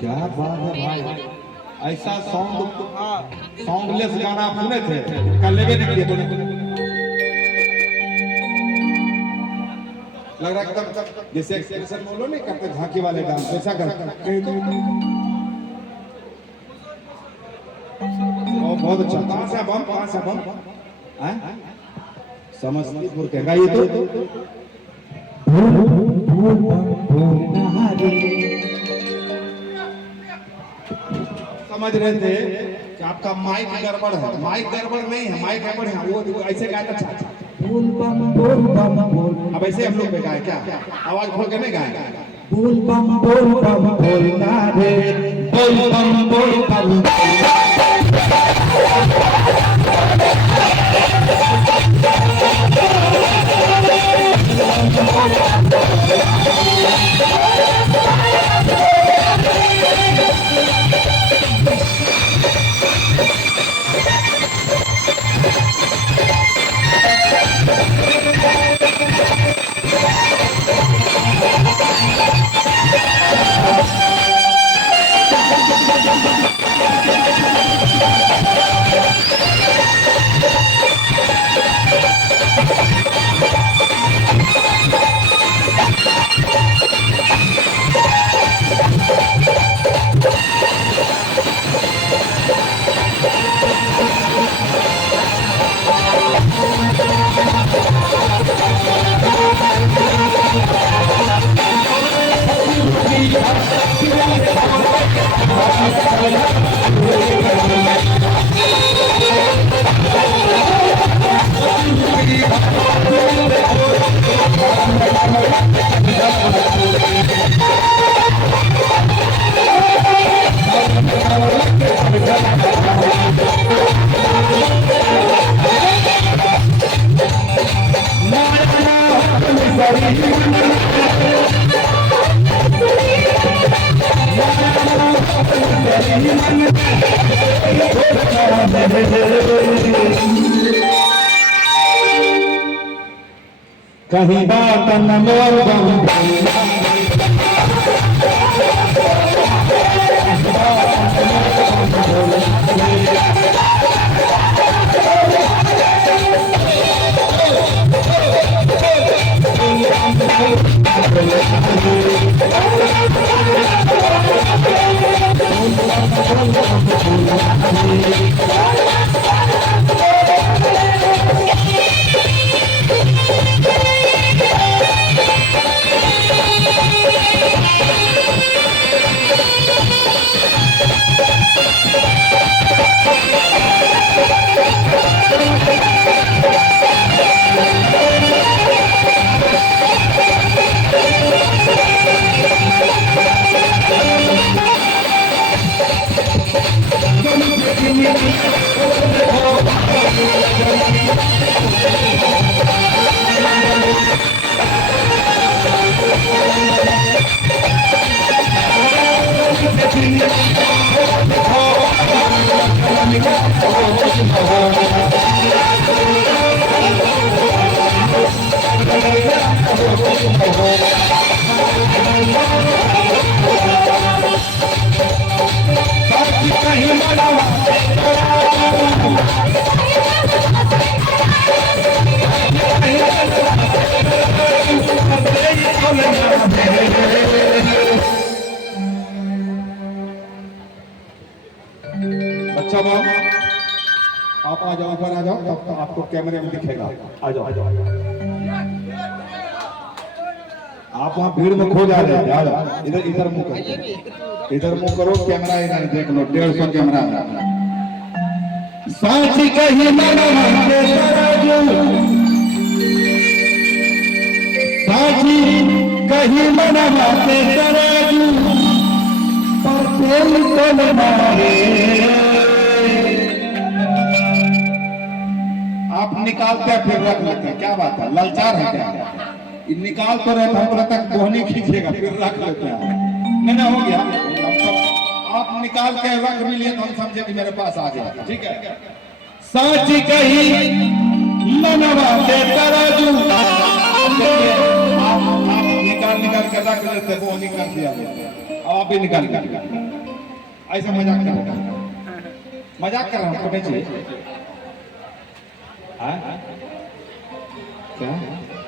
क्या बात है भाई, ऐसा सॉन्गलेस गाना आप सुने थे? कल लेवे नहीं किए तूने? लग रहा है जैसे एक्सप्रेशन बोलो नहीं करते झांकी वाले डांस वैसा करते। बहुत अच्छा। कहाँ से बम, कहाँ से बम? समस्तीपुर के गाइए तो। समझ रहे थे कि आपका माइक गड़बड़ है। माइक गड़बड़ नहीं है, माइक गड़बड़ है। वो ऐसे गाया था। अच्छा, बोल बम बोल। अब ऐसे हम लोग पे गाए क्या? आवाज खोल के नहीं गाए? बोल बम बोलना रे, बोल बम कहीं बात न मोर अच्छा बाप, आप आ जाओ, ऊपर आ जाओ, तब तो आपको कैमरे में दिखेगा। आ जाओ, आ जाओ, आप वहाँ भीड़ में खो जा रहे हैं। इधर इधर मुंह करो, इधर मुंह करो, कैमरा इधर देख लो। 150 कैमरा। साची कही मनवा के सराजू, साची कहीं मनवा के तराजू पर कोई तो न मारे। आप निकालते हैं फिर रख लेते हैं, क्या बात है, लालचार है क्या? निकाल तो रहे थोड़ा तक बोहनी खींचेगा फिर रख लेते हैं। नहीं ना हो गया, आप निकाल के रख भी लिए तो हम समझे कि मेरे पास आ गया, ठीक है। साची कही मनवा के तराजू, आप निकाल के रख लेते, वो निकाल दिया, आप भी निकाल ऐसा मजाक कर रहा हूँ, मजाक कर रहा हूँ, नहीं चाहिए क्या